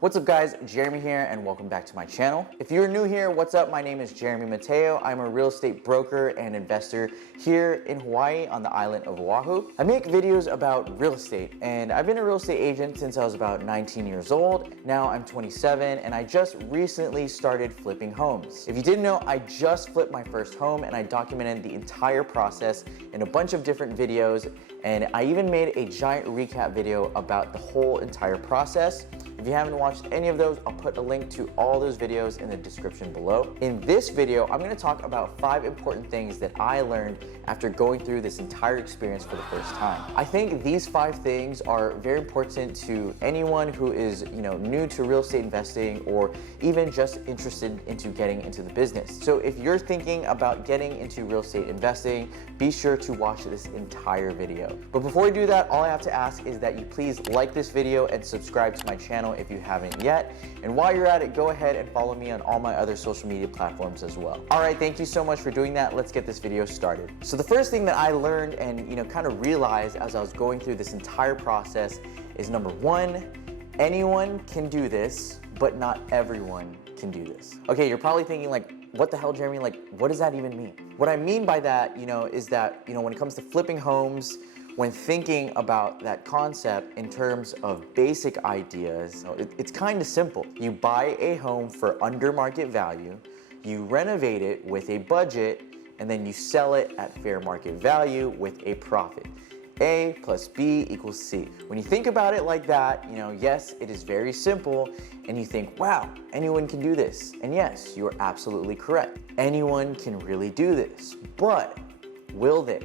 What's up guys, Jeremy here and welcome back to my channel. If you're new here, what's up? My name is Jeremy Mateo. I'm a real estate broker and investor here in Hawaii on the island of Oahu. I make videos about real estate and I've been a real estate agent since I was about 19 years old. Now I'm 27 and I just recently started flipping homes. If you didn't know, I just flipped my first home and I documented the entire process in a bunch of different videos, and I even made a giant recap video about the whole entire process. If you haven't watched any of those, I'll put a link to all those videos in the description below. In this video, I'm gonna talk about 5 important things that I learned after going through this entire experience for the first time. I think these 5 things are very important to anyone who is new to real estate investing or even just interested into getting into the business. So if you're thinking about getting into real estate investing, be sure to watch this entire video. But before we do that, all I have to ask is that you please like this video and subscribe to my channel if you haven't yet. And while you're at it, go ahead and follow me on all my other social media platforms as well. All right, thank you so much for doing that. Let's get this video started. So the first thing that I learned and kind of realized as I was going through this entire process is number 1, anyone can do this, but not everyone can do this. Okay, you're probably thinking like, what the hell, Jeremy? Like, what does that even mean? What I mean by that, is that, when it comes to flipping homes, when thinking about that concept in terms of basic ideas, it's kind of simple. You buy a home for under market value, you renovate it with a budget, and then you sell it at fair market value with a profit. A plus B equals C. When you think about it like that, yes, it is very simple, and you think, wow, anyone can do this. And yes, you are absolutely correct. Anyone can really do this, but will they?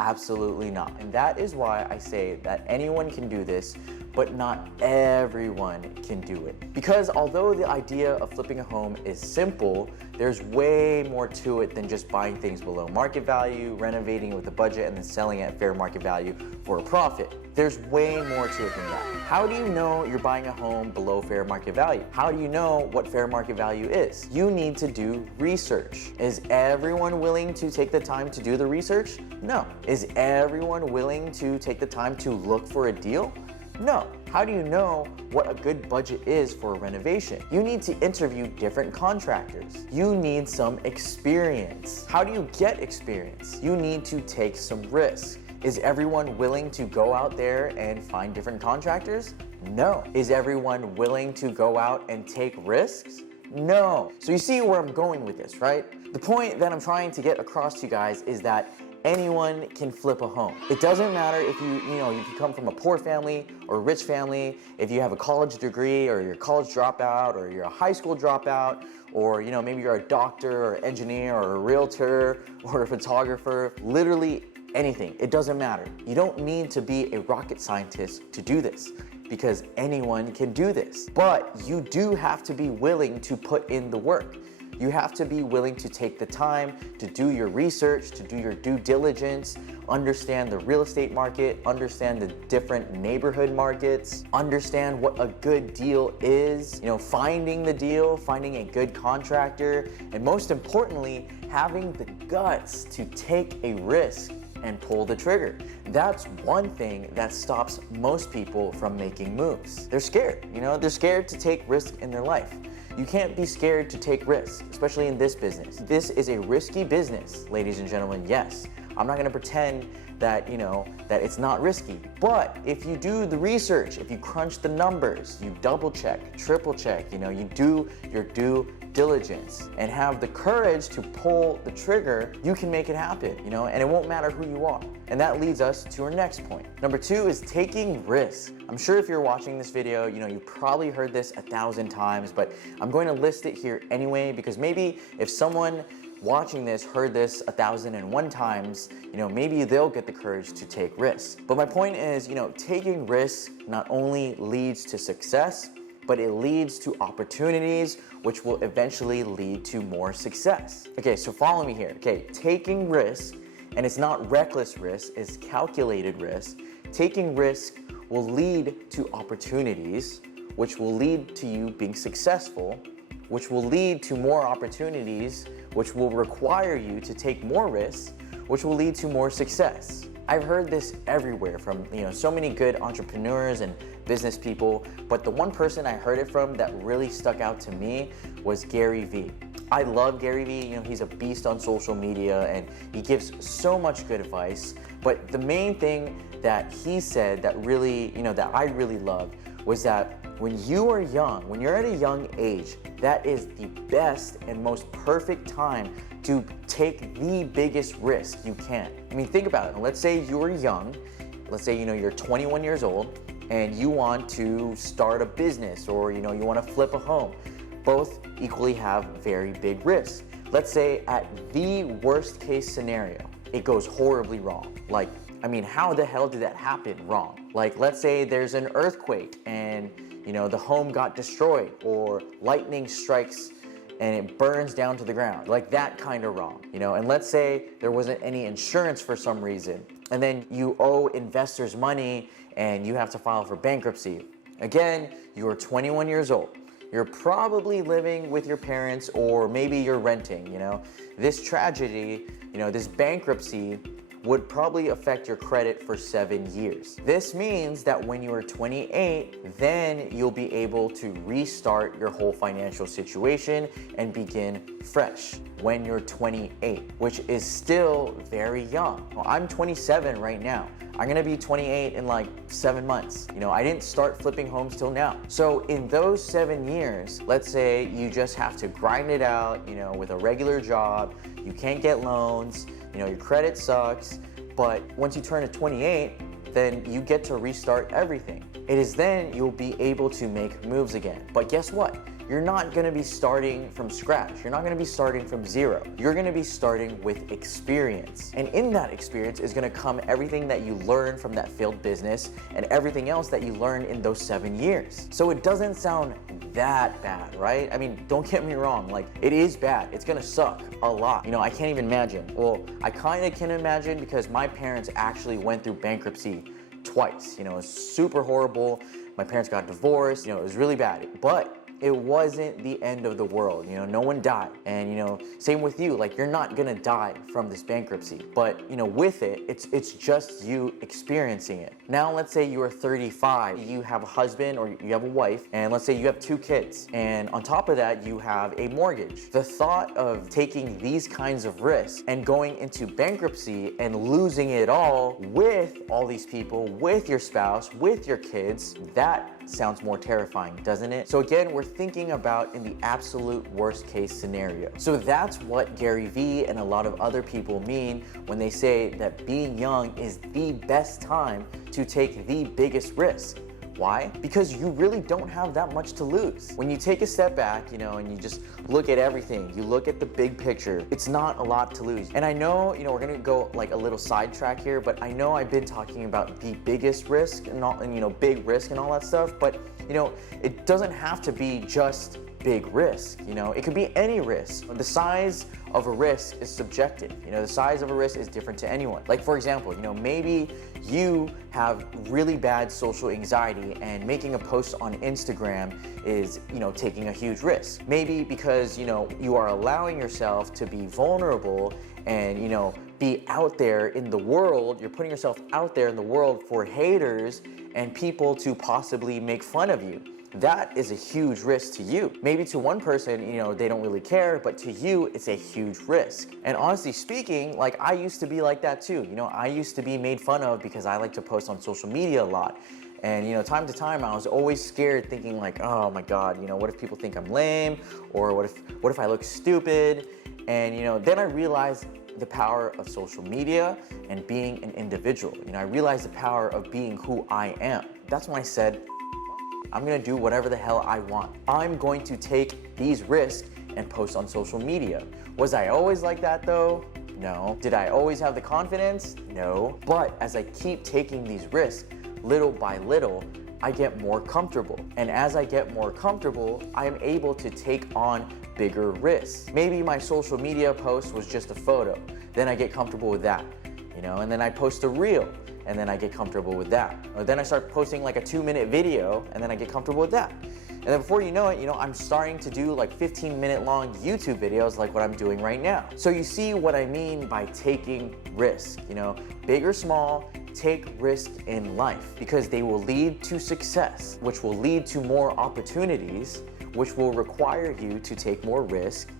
Absolutely not. And that is why I say that anyone can do this, but not everyone can do it. Because although the idea of flipping a home is simple, there's way more to it than just buying things below market value, renovating with a budget, and then selling at fair market value for a profit. There's way more to it than that. How do you know you're buying a home below fair market value? How do you know what fair market value is? You need to do research. Is everyone willing to take the time to do the research? No. Is everyone willing to take the time to look for a deal? No. How do you know what a good budget is for a renovation? You need to interview different contractors. You need some experience. How do you get experience? You need to take some risks. Is everyone willing to go out there and find different contractors? No. Is everyone willing to go out and take risks? No. So you see where I'm going with this, right? The point that I'm trying to get across to you guys is that anyone can flip a home. It doesn't matter if if you come from a poor family or a rich family, if you have a college degree or you're a college dropout or you're a high school dropout, or maybe you're a doctor or engineer or a realtor or a photographer, literally anything. It doesn't matter. You don't need to be a rocket scientist to do this, because anyone can do this. But you do have to be willing to put in the work. You have to be willing to take the time to do your research, to do your due diligence, understand the real estate market, understand the different neighborhood markets, understand what a good deal is, finding the deal, finding a good contractor, and most importantly, having the guts to take a risk and pull the trigger. That's one thing that stops most people from making moves. They're scared, they're scared to take risks in their life. You can't be scared to take risks, especially in this business. This is a risky business, ladies and gentlemen, yes. I'm not gonna pretend that, that it's not risky. But if you do the research, if you crunch the numbers, you double check, triple check, you do your due diligence and have the courage to pull the trigger, you can make it happen, and it won't matter who you are. And that leads us to our next point. Number 2 is taking risks. I'm sure if you're watching this video, you probably heard this 1,000 times, but I'm going to list it here anyway, because maybe if someone watching this heard this 1,001 times, maybe they'll get the courage to take risks. But my point is, taking risks not only leads to success, but it leads to opportunities, which will eventually lead to more success. Okay, so follow me here. Okay, taking risks, and it's not reckless risk, it's calculated risk. Taking risk will lead to opportunities, which will lead to you being successful, which will lead to more opportunities, which will require you to take more risks, which will lead to more success. I've heard this everywhere from, so many good entrepreneurs and business people, but the one person I heard it from that really stuck out to me was Gary Vee. I love Gary Vee, he's a beast on social media and he gives so much good advice, but the main thing that he said that really, that I really loved was that when you are young, when you're at a young age, that is the best and most perfect time to take the biggest risk you can. I mean, think about it. Let's say you're young, let's say, you're 21 years old and you want to start a business or, you want to flip a home. Both equally have very big risks. Let's say at the worst case scenario, it goes horribly wrong. How the hell did that happen wrong? Let's say there's an earthquake and, the home got destroyed, or lightning strikes and it burns down to the ground. That kind of wrong, And let's say there wasn't any insurance for some reason, and then you owe investors money and you have to file for bankruptcy. Again, you are 21 years old. You're probably living with your parents, or maybe you're renting, This tragedy, this bankruptcy would probably affect your credit for 7 years. This means that when you are 28, then you'll be able to restart your whole financial situation and begin fresh when you're 28, which is still very young. Well, I'm 27 right now. I'm gonna be 28 in 7 months. I didn't start flipping homes till now. So in those 7 years, let's say you just have to grind it out, with a regular job, you can't get loans, your credit sucks, but once you turn to 28, then you get to restart everything. It is then you'll be able to make moves again. But guess what? You're not gonna be starting from scratch. You're not gonna be starting from zero. You're gonna be starting with experience. And in that experience is gonna come everything that you learned from that failed business and everything else that you learned in those 7 years. So it doesn't sound that bad, right? Don't get me wrong, it is bad. It's gonna suck a lot. I can't even imagine. Well, I kinda can imagine because my parents actually went through bankruptcy twice. It was super horrible. My parents got divorced, it was really bad. But it wasn't the end of the world. No one died. And same with you, you're not gonna die from this bankruptcy. But with it, it's just you experiencing it. Now let's say you are 35, you have a husband or you have a wife, and let's say you have 2 kids. And on top of that, you have a mortgage. The thought of taking these kinds of risks and going into bankruptcy and losing it all with all these people, with your spouse, with your kids, that sounds more terrifying, doesn't it? So again, we're thinking about in the absolute worst case scenario. So that's what Gary Vee and a lot of other people mean when they say that being young is the best time to take the biggest risk. Why? Because you really don't have that much to lose. When you take a step back, and you just look at everything, you look at the big picture, it's not a lot to lose. And I know, we're gonna go a little sidetrack here, but I know I've been talking about the biggest risk and all, and big risk and all that stuff, but it doesn't have to be just big risk. It could be any risk. The size of a risk is subjective. The size of a risk is different to anyone. For example, maybe you have really bad social anxiety and making a post on Instagram is, taking a huge risk. Maybe because, you are allowing yourself to be vulnerable and, be out there in the world. You're putting yourself out there in the world for haters and people to possibly make fun of you. That is a huge risk to you. Maybe to one person, they don't really care, but to you, it's a huge risk. And honestly speaking, I used to be like that too. I used to be made fun of because I like to post on social media a lot. And time to time, I was always scared, thinking oh my God, what if people think I'm lame, or what if I look stupid? And then I realized the power of social media and being an individual. I realized the power of being who I am. That's when I said, I'm gonna do whatever the hell I want. I'm going to take these risks and post on social media. Was I always like that though? No. Did I always have the confidence? No. But as I keep taking these risks, little by little, I get more comfortable. And as I get more comfortable, I am able to take on bigger risks. Maybe my social media post was just a photo. Then I get comfortable with that, and then I post a reel, and then I get comfortable with that. Or then I start posting a 2-minute video, and then I get comfortable with that. And then before you know it, I'm starting to do like 15-minute long YouTube videos like what I'm doing right now. So you see what I mean by taking risk, big or small, take risk in life because they will lead to success, which will lead to more opportunities, which will require you to take more risk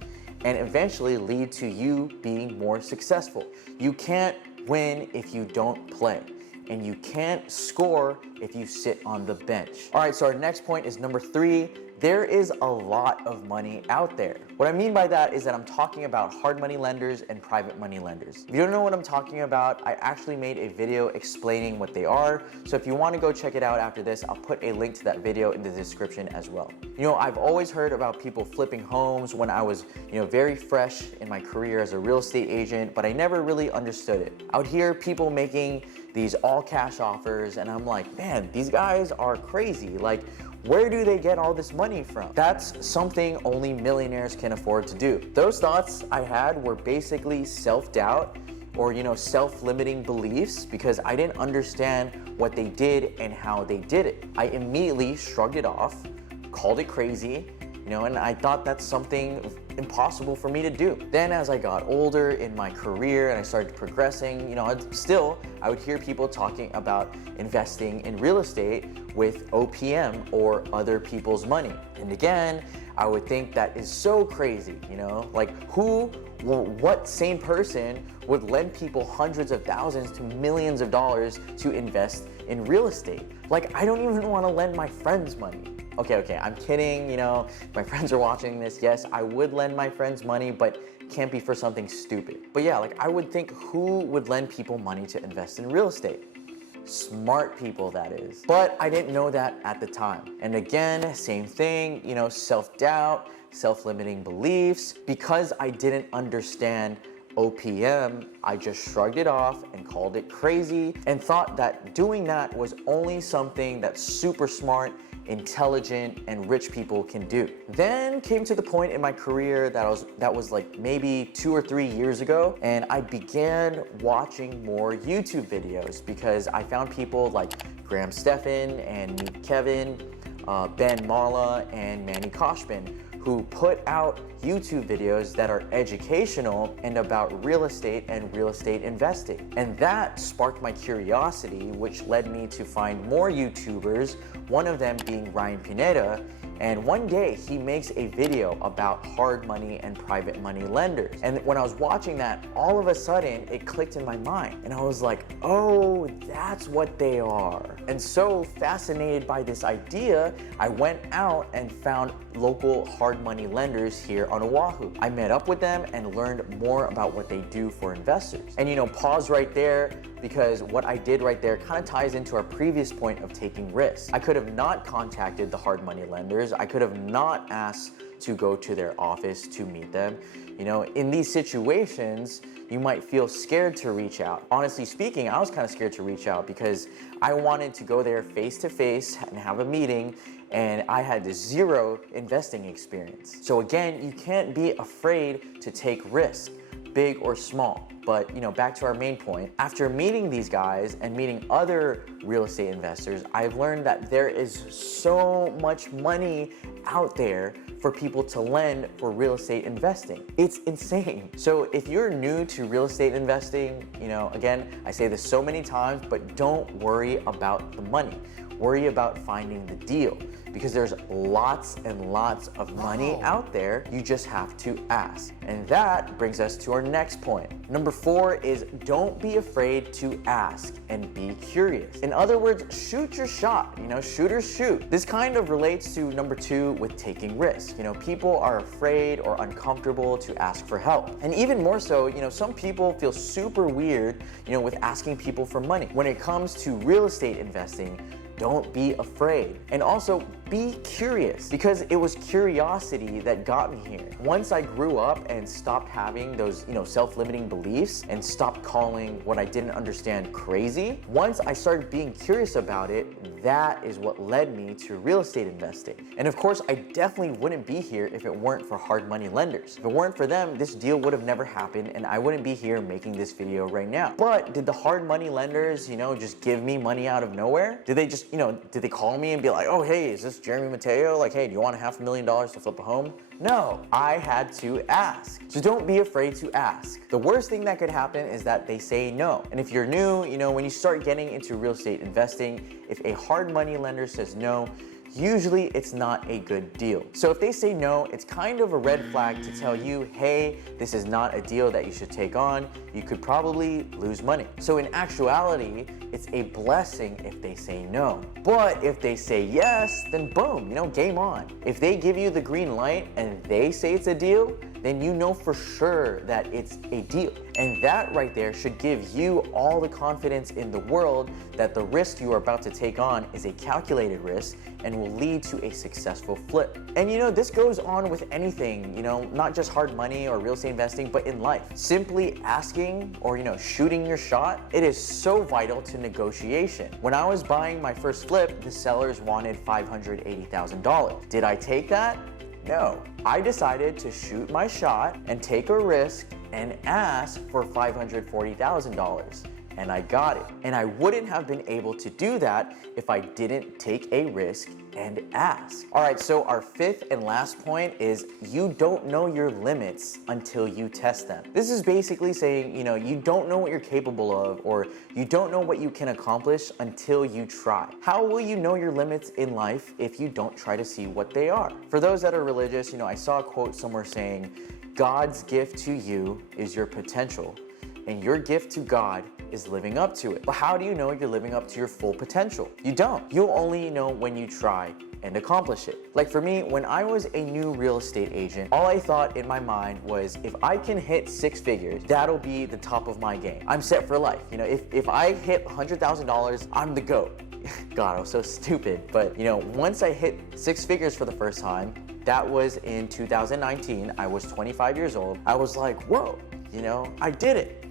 and eventually lead to you being more successful. You can't win if you don't play, and you can't score if you sit on the bench. All right, so our next point is number 3. There is a lot of money out there. What I mean by that is that I'm talking about hard money lenders and private money lenders. If you don't know what I'm talking about, I actually made a video explaining what they are. So if you want to go check it out after this, I'll put a link to that video in the description as well. I've always heard about people flipping homes when I was, very fresh in my career as a real estate agent, but I never really understood it. I would hear people making these all cash offers and I'm like, man, these guys are crazy. Like, where do they get all this money from? That's something only millionaires can afford to do. Those thoughts I had were basically self-doubt or, self-limiting beliefs because I didn't understand what they did and how they did it. I immediately shrugged it off, called it crazy, and I thought that's something impossible for me to do. Then as I got older in my career and I started progressing, I would hear people talking about investing in real estate with OPM or other people's money. And again, I would think that is so crazy, like what sane person would lend people hundreds of thousands to millions of dollars to invest in real estate? Like, I don't even want to lend my friends money. Okay, I'm kidding, my friends are watching this. Yes, I would lend my friends money, but it can't be for something stupid. But yeah, I would think who would lend people money to invest in real estate? Smart people, that is. But I didn't know that at the time. And again, same thing, self-doubt, self-limiting beliefs. Because I didn't understand OPM, I just shrugged it off and called it crazy and thought that doing that was only something that's super smart, intelligent, and rich people can do. Then came to the point in my career that was like maybe 2 or 3 years ago, and I began watching more YouTube videos because I found people like Graham Stephan and Meet Kevin, Ben Mala, and Manny Koshman, who put out YouTube videos that are educational and about real estate and real estate investing. And that sparked my curiosity, which led me to find more YouTubers, one of them being Ryan Pineda. And one day he makes a video about hard money and private money lenders. And when I was watching that, all of a sudden it clicked in my mind. And I was like, oh, that's what they are. And so fascinated by this idea, I went out and found local hard money lenders here on Oahu. I met up with them and learned more about what they do for investors. And pause right there, because what I did right there kind of ties into our previous point of taking risks. I could have not contacted the hard money lenders. I could have not asked to go to their office to meet them. In these situations, you might feel scared to reach out. Honestly speaking, I was kind of scared to reach out because I wanted to go there face to face and have a meeting, and I had zero investing experience. So again, you can't be afraid to take risks, big or small. But back to our main point, after meeting these guys and meeting other real estate investors, I've learned that there is so much money out there for people to lend for real estate investing. It's insane. So if you're new to real estate investing, again, I say this so many times, but don't worry about the money. Worry about finding the deal, because there's lots and lots of money out there. You just have to ask. And that brings us to our next point. Number 4 is don't be afraid to ask and be curious. In other words, shoot your shot, shoot or shoot. This kind of relates to number 2 with taking risks. People are afraid or uncomfortable to ask for help. And even more so, some people feel super weird, with asking people for money. When it comes to real estate investing, don't be afraid. And also be curious, because it was curiosity that got me here. Once I grew up and stopped having those, self-limiting beliefs and stopped calling what I didn't understand crazy, once I started being curious about it, that is what led me to real estate investing. And of course, I definitely wouldn't be here if it weren't for hard money lenders. If it weren't for them, this deal would have never happened and I wouldn't be here making this video right now. But did the hard money lenders, just give me money out of nowhere? Did they just, did they call me and be like, oh, hey, is this just Jeremy Mateo, like, hey, do you want $500,000 to flip a home? No, I had to ask. So don't be afraid to ask. The worst thing that could happen is that they say no. And if you're new, when you start getting into real estate investing, if a hard money lender says no, usually it's not a good deal. So if they say no, it's kind of a red flag to tell you, hey, this is not a deal that you should take on. You could probably lose money. So in actuality, it's a blessing if they say no. But if they say yes, then boom, game on. If they give you the green light and they say it's a deal, then you know for sure that it's a deal. And that right there should give you all the confidence in the world that the risk you are about to take on is a calculated risk and will lead to a successful flip. And this goes on with anything, not just hard money or real estate investing, but in life. Simply asking or, shooting your shot, it is so vital to negotiation. When I was buying my first flip, the sellers wanted $580,000. Did I take that? No. I decided to shoot my shot and take a risk and ask for $540,000. And I got it. And I wouldn't have been able to do that if I didn't take a risk and ask. All right, so our fifth and last point is you don't know your limits until you test them. This is basically saying, you don't know what you're capable of, or you don't know what you can accomplish until you try. How will you know your limits in life if you don't try to see what they are? For those that are religious, I saw a quote somewhere saying, God's gift to you is your potential, and your gift to God is living up to it. But how do you know you're living up to your full potential? You don't. You'll only know when you try and accomplish it. Like for me, when I was a new real estate agent, all I thought in my mind was if I can hit 6 figures, that'll be the top of my game. I'm set for life. If I hit $100,000, I'm the GOAT. God, I was so stupid. But once I hit 6 figures for the first time, that was in 2019. I was 25 years old. I was like, whoa, I did it.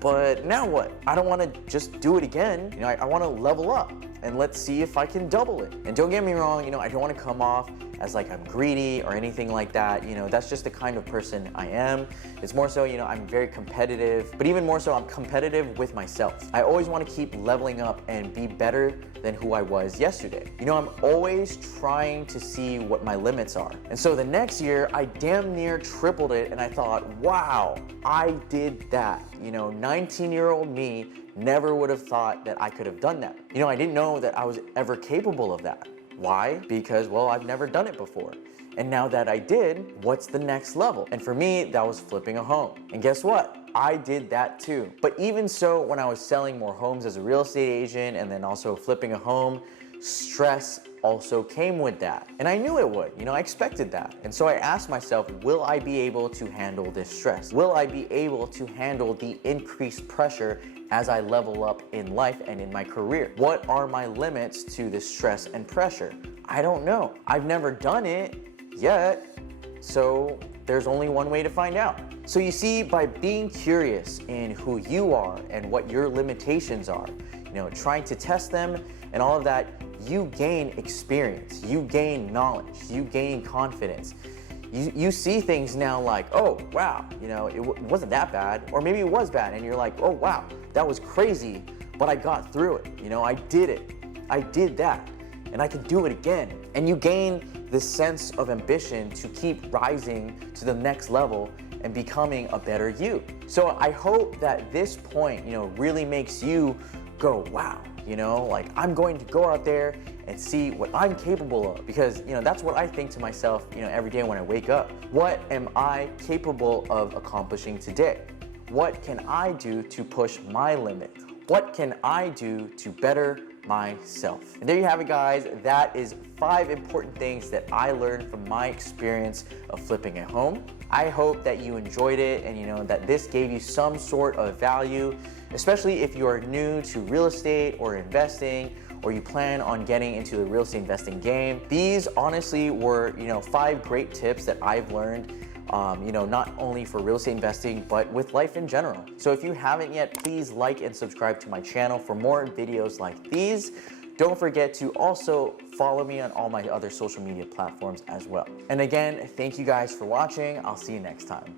But now what? I don't want to just do it again. I want to level up and let's see if I can double it. And don't get me wrong, I don't want to come off as like I'm greedy or anything like that. That's just the kind of person I am. It's more so, I'm very competitive, but even more so, I'm competitive with myself. I always want to keep leveling up and be better than who I was yesterday. I'm always trying to see what my limits are. And so the next year, I damn near tripled it and I thought, wow, I did that. 19-year-old me never would have thought that I could have done that. I didn't know that I was ever capable of that. Why? Because, well, I've never done it before. And now that I did, what's the next level? And for me, that was flipping a home. And guess what? I did that too. But even so, when I was selling more homes as a real estate agent and then also flipping a home, stress also came with that. And I knew it would, I expected that. And so I asked myself, will I be able to handle this stress? Will I be able to handle the increased pressure as I level up in life and in my career? What are my limits to this stress and pressure? I don't know. I've never done it yet, so there's only one way to find out. So you see, by being curious in who you are and what your limitations are, trying to test them and all of that, you gain experience, you gain knowledge, you gain confidence. You see things now like, oh, wow, it wasn't that bad, or maybe it was bad, and you're like, oh, wow, that was crazy, but I got through it. I did it. I did that, and I can do it again. And you gain this sense of ambition to keep rising to the next level and becoming a better you. So I hope that this point, really makes you go, wow, like I'm going to go out there and see what I'm capable of, because that's what I think to myself every day when I wake up. What am I capable of accomplishing today? What can I do to push my limit? What can I do to better myself? And there you have it, guys. That is 5 important things that I learned from my experience of flipping a home. I hope that you enjoyed it and that this gave you some sort of value, especially if you are new to real estate or investing, or you plan on getting into the real estate investing game. These honestly were 5 great tips that I've learned, not only for real estate investing, but with life in general. So if you haven't yet, please like and subscribe to my channel for more videos like these. Don't forget to also follow me on all my other social media platforms as well. And again, thank you guys for watching. I'll see you next time.